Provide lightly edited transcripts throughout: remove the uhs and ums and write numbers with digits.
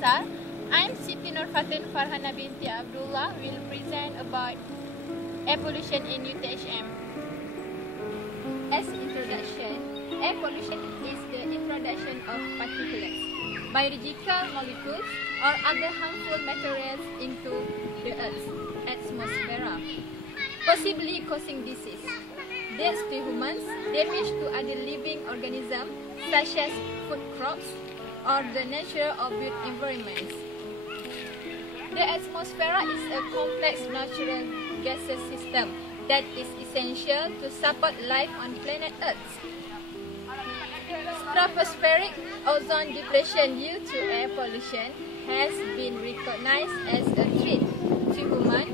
Besar. I'm Siti Nurfatin Farhana binti Abdullah will present about air pollution in UTHM. As introduction, air pollution is the introduction of particulates, biological molecules or other harmful materials into the Earth's atmosphere, possibly causing disease, death to humans, damage to other living organisms such as food crops or the nature of built environments. The atmosphere is a complex natural gaseous system that is essential to support life on planet Earth. Stratospheric ozone depletion due to air pollution has been recognized as a threat to human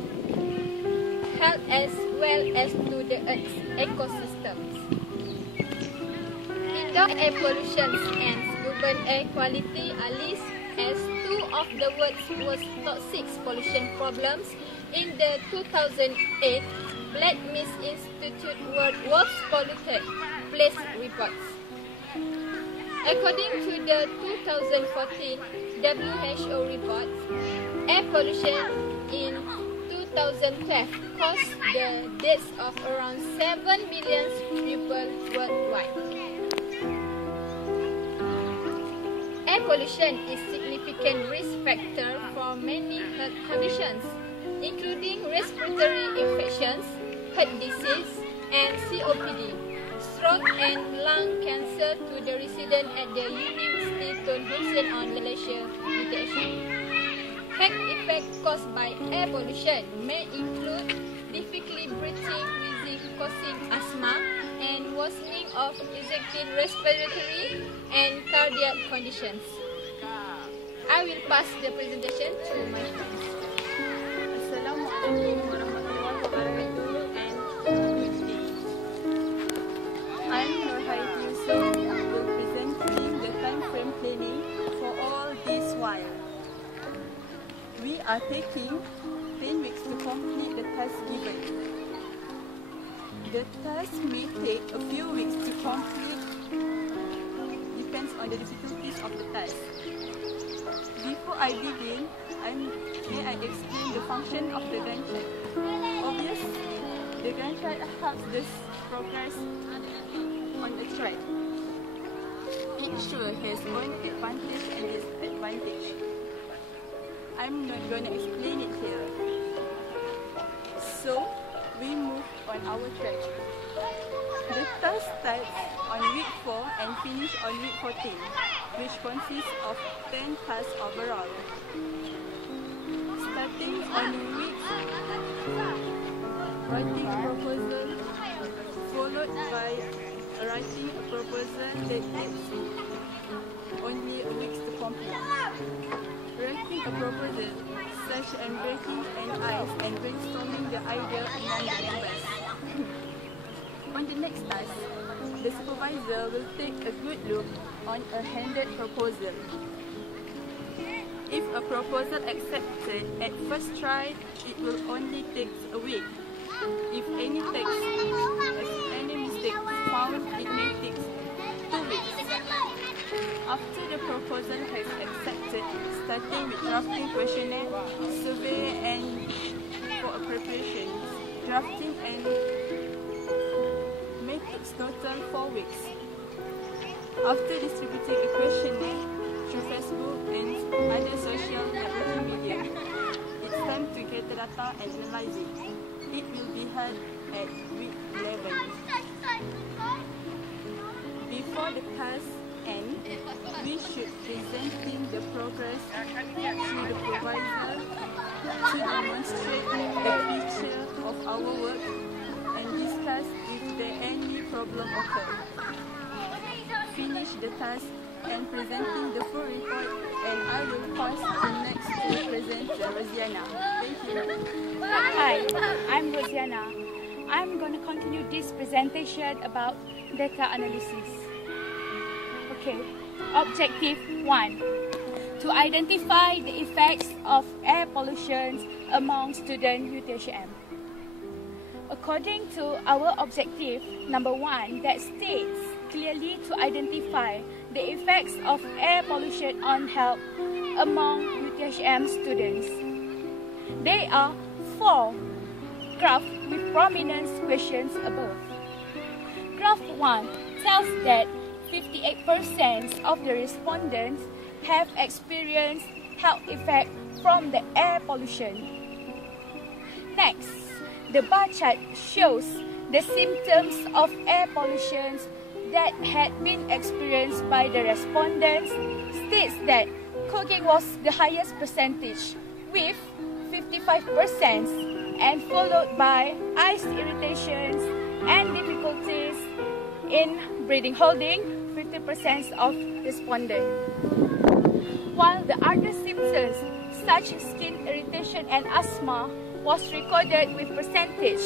health as well as to the Earth's ecosystems. Indoor air pollution and urban air quality are listed as two of the world's most toxic pollution problems in the 2008 Black Mist Institute World's Polluted Place reports. According to the 2014 WHO report, air pollution in 2012 caused the deaths of around 7 million people worldwide. Air pollution is a significant risk factor for many health conditions, including respiratory infections, heart disease, and COPD, stroke and lung cancer to the residents at the University Tun Hussein on Malaysia UTHM. Health effects caused by air pollution may include difficulty breathing, causing asthma, and worsening of existing respiratory and cardiac conditions. I will pass the presentation to my friends. Assalamualaikum warahmatullahi wabarakatuh and good day. I'm Nurhayat Yusuf, will presenting the time frame planning for all this while. We are taking 10 weeks to complete the task given. The task may take a few weeks to complete, depends on the difficulties of the task. Before I begin, may I explain the function of the Gantt chart. Obviously, the Gantt chart helps this progress on the track. Each show has one advantage and disadvantage. I'm not going to explain it here. So, we move on our track. The task starts on week 4 and finish on week 14, which consists of 10 tasks overall. Starting on week 4, writing a proposal, followed by writing a proposal that takes only a week to complete. Writing a proposal, such as breaking an ice and brainstorming the idea among the members. On the next task, the supervisor will take a good look on a handed proposal. If a proposal accepted at first try, it will only take a week. If any text has any mistake found, it may take 2 weeks. After the proposal has accepted, starting with drafting questionnaire, survey and for preparation, drafting and may take total 4 weeks. After distributing a questionnaire through Facebook and other social networking media, it's time to get the data and analyze it. It will be held at week 11. Before the task ends, we should present the progress to the provider to demonstrate the feature of our work and discuss if there any problem occur. Finish the task and presenting the full report, and I will pass the next to presenter Rosiana. Thank you. Hi, I'm Rosiana. I'm going to continue this presentation about data analysis. Okay, Objective 1. To identify the effects of air pollution among student UTHM. According to our objective number 1 that states clearly to identify the effects of air pollution on health among UTHM students. There are 4 graphs with prominent questions above. Graph 1 tells that 58% of the respondents have experienced health effects from the air pollution. Next, the bar chart shows the symptoms of air pollution that had been experienced by the respondents. States that coughing was the highest percentage with 55% and followed by eyes irritations and difficulties in breathing holding, 50% of respondents. While the other symptoms such as skin irritation and asthma was recorded with percentage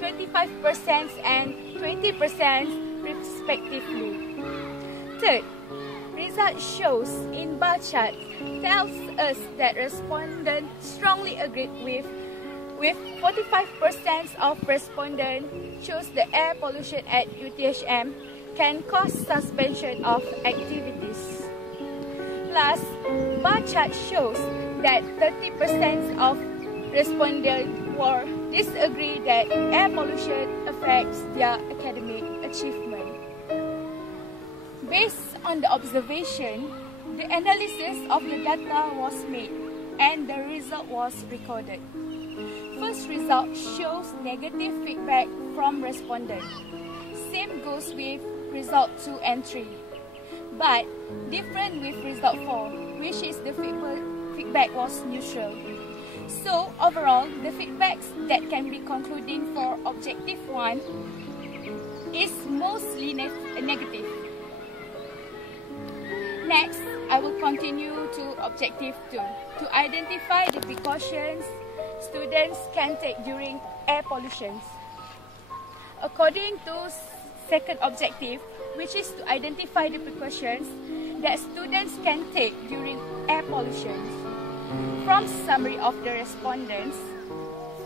25% and 20% respectively. Third, result shows in bar chart tells us that respondents strongly agreed with 45% of respondents chose the air pollution at UTHM can cause suspension of activities. Plus, bar chart shows that 30% of respondents were disagree that air pollution affects their academic achievement. Based on the observation, the analysis of the data was made and the result was recorded. First result shows negative feedback from respondents. Same goes with result 2 and 3, but different with result 4, which is the feedback was neutral. So overall, the feedbacks that can be concluding for objective 1 is mostly negative. Next, I will continue to objective 2 to identify the precautions students can take during air pollution. According to second objective, which is to identify the precautions that students can take during air pollution. From summary of the respondents,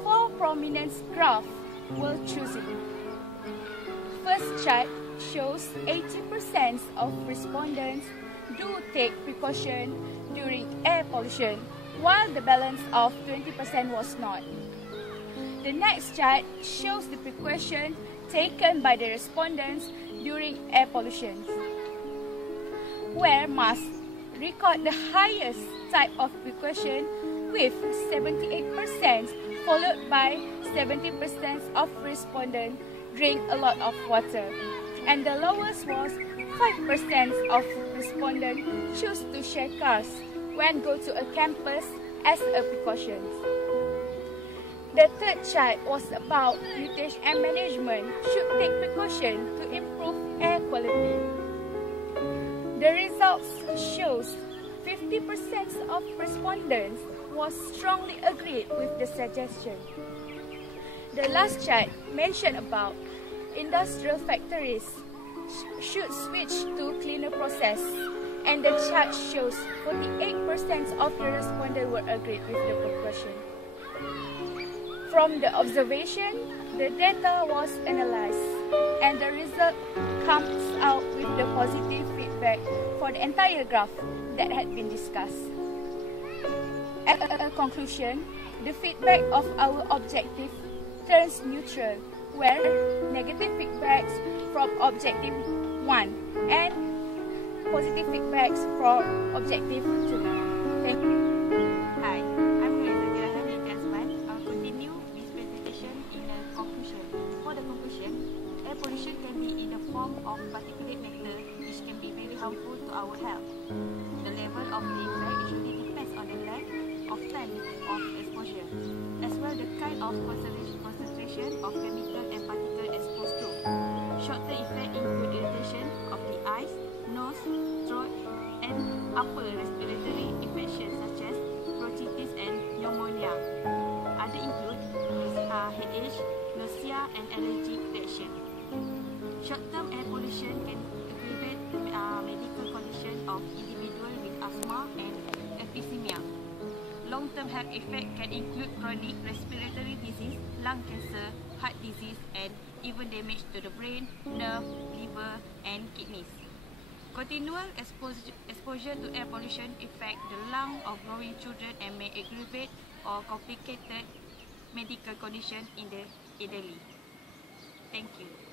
4 prominent graphs were chosen. First chart shows 80% of respondents do take precaution during air pollution, while the balance of 20% was not. The next chart shows the precaution taken by the respondents during air pollution. Wear mask record the highest type of precaution with 78%, followed by 70% of respondents drink a lot of water, and the lowest was 5% of respondents choose to share cars when go to a campus as a precaution. The third chart was about UTHM management should take precaution to improve air quality. The results shows 50% of respondents was strongly agreed with the suggestion. The last chart mentioned about industrial factories should switch to cleaner process, and the chart shows 48% of the respondents were agreed with the precaution. From the observation, the data was analyzed, and the result comes out with the positive feedback for the entire graph that had been discussed. As a conclusion, the feedback of our objective turns neutral, where negative feedbacks from objective 1 and positive feedbacks from objective 2. Thank you. Hi, I'm I'll continue this presentation in a conclusion. For the conclusion, air pollution can be in the form of particulate matter, which can be very harmful to our health. The level of the effect usually depends on the length of time of exposure, as well the kind of concentration of chemical and particle exposed to. Short-term effects include irritation of the eyes, nose, throat, and upper respiratory infections such as bronchitis and pneumonia. Other include headache, nausea, and allergic reaction. Short-term air pollution can aggravate the medical condition of individuals with asthma and emphysema. Long-term health effects can include chronic respiratory disease, lung cancer, heart disease, and even damage to the brain, nerve, liver, and kidneys. Continual exposure to air pollution affect the lung of growing children and may aggravate or complicated medical condition in the elderly. Thank you.